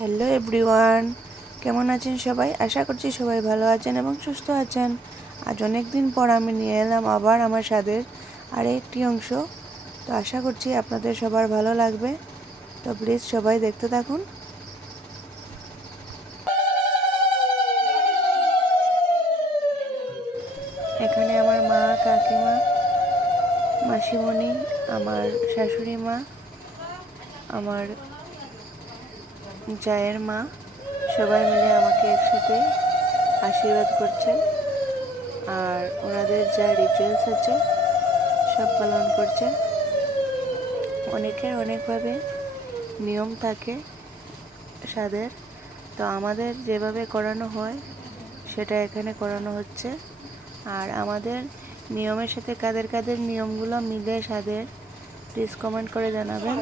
Hello everyone, কেমন আছেন সবাই? আশা করছি সবাই ভালো আছেন এবং সুস্থ আছেন। আজ অনেক দিন পর আমি নিয়ে এলাম আবার আমার স্বাদের আরেকটি অংশ। তো আশা করছি আপনাদের সবার ভালো লাগবে। তো প্লিজ সবাই দেখতে থাকুন। এখানে আমার মা, কাকিমা, মাসিমণি, আমার শাশুড়ি মা, আমার জায়ের মা সবাই মিলে আমাকে একসাথে আশীর্বাদ করছেন। আর ওনাদের যা রিচুয়ালস আছে সব পালন করছেন। অনেকের অনেকভাবে নিয়ম থাকে স্বাদের, তো আমাদের যেভাবে করানো হয় সেটা এখানে করানো হচ্ছে। আর আমাদের নিয়মের সাথে কাদের কাদের নিয়মগুলো মিলে স্বাদের প্লিজ কমেন্ট করে জানাবেন।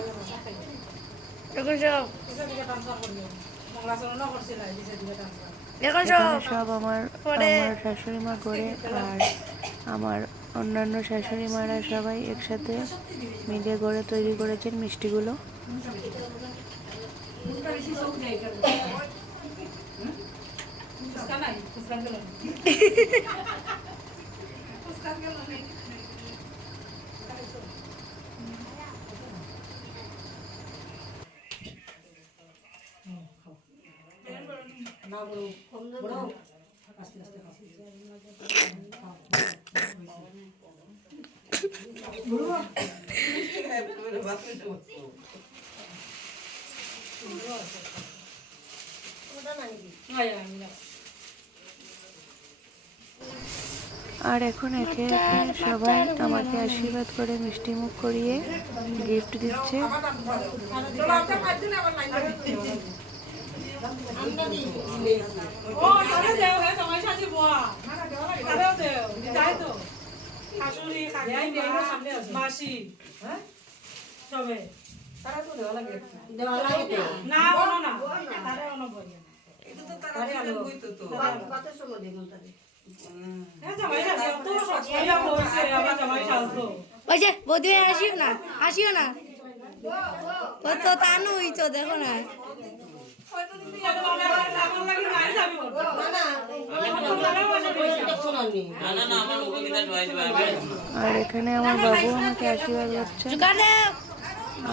এখানে সব আমার শাশুড়ি মা করে, আর আমার অন্যান্য শাশুড়ি মারা সবাই একসাথে মিলে গড়ে তৈরি করেছেন মিষ্টিগুলো। আর এখন একে একে সবাই আমাকে আশীর্বাদ করে মিষ্টি মুখ করিয়ে গিফট দিচ্ছে। ওই যে বৌদি আসিও না, আসিও না, ও তো তানু হইতো দেখো না। আর এখানে আমার বাবু আমাকে আশীর্বাদ করছে।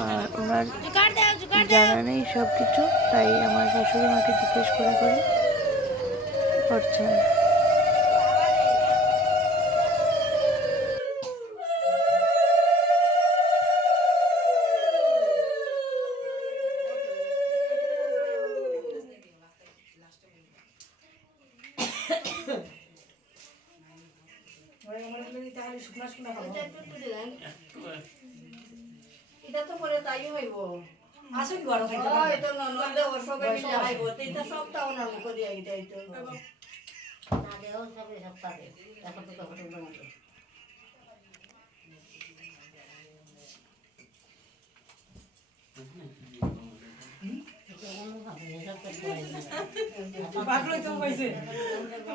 আর ওনার জানা নেই সব কিছু, তাই আমার শাশুড়ি মাকে জিজ্ঞেস করে করে করছেন। এটা তো পরে তাই হইব। আসুন বড় খাইতে পারবে। এটা ননদ ও সবে মিলে আইব। তিনটা সপ্তাহ না করি আইতে আইতে। না দেও সবে সপ্তাহ দে। এখন তো হোটেল বানাবো। বাকলো তো কইছে।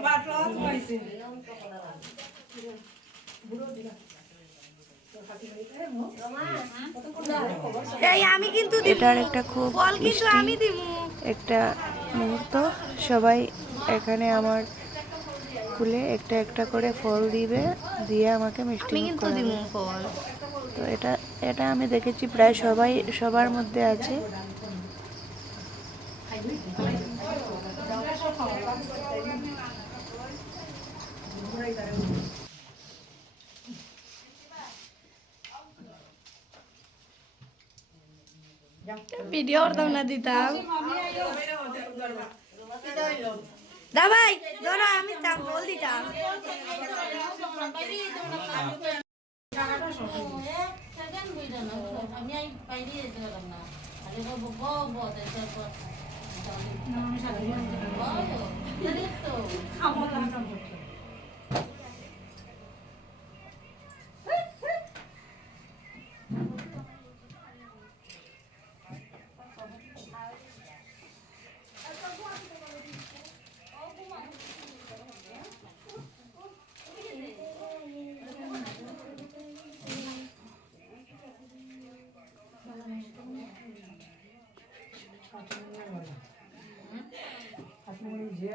বাকলো তো কইছে। বুড়ো দিলা। আমি কিন্তু এটার একটা খুব মিষ্টি একটা মুহূর্ত। সবাই এখানে আমার কুলে একটা একটা করে ফল দিবে, দিয়ে আমাকে মিষ্টি মুখ করাবে। তো এটা এটা আমি দেখেছি প্রায় সবার মধ্যে আছে। ভিডিও করতাম না, দিতাম। দাবাই ধরো, আমি বল দিতাম। তুই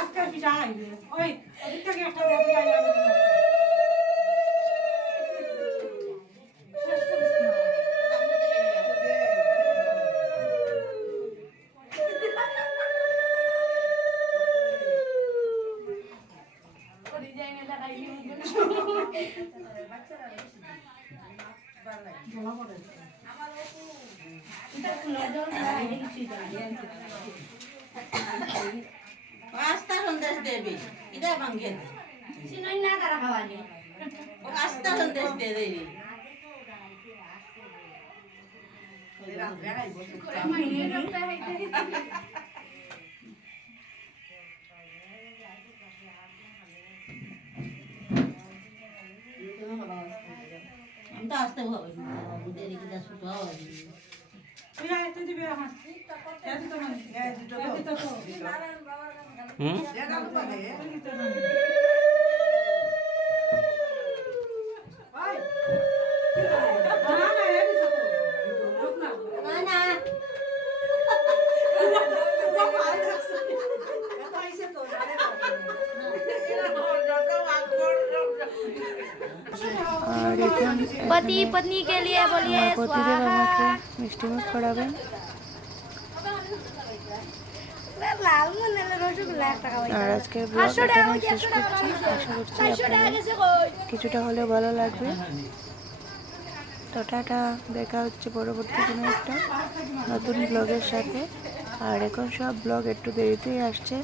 আজকে পিঠা খাইবে ওই ওদিক থেকে একটা দিয়ে তুই আইয়া শেষ করিস না জমা করে পাঁচটা সন্দেশ দেবি ইদা ভাঙ্গে সিনই না তারা খাওয়ালি পাঁচটা সন্দেশ দে দেবি আমি তো আসতে হবে বুঝে রেখে যা শুধু তুই আয় তুই দিবি হ্যাঁ এই দিতে মানে এই দিতে তো হুম তুই দিতে না ওই না না এই দিতে তো রুক না না না আর এখন पति पत्नी के लिए बोलिए আমার পতিদেব स्वाहा আমাকে মিষ্টিমুখ করাবেন। লাল মনে রসগোল্লা একটা খাওয়াই আর আজকের ব্লগ এখানে শেষ করছি। আশা করছি আপনাদের কিছুটা হলেও ভালো লাগবে। তো টাটা, দেখা হচ্ছে পরবর্তী কোনো একটা নতুন ব্লগের সাথে। আর এখন সব ব্লগ একটু দেরিতেই আসছে।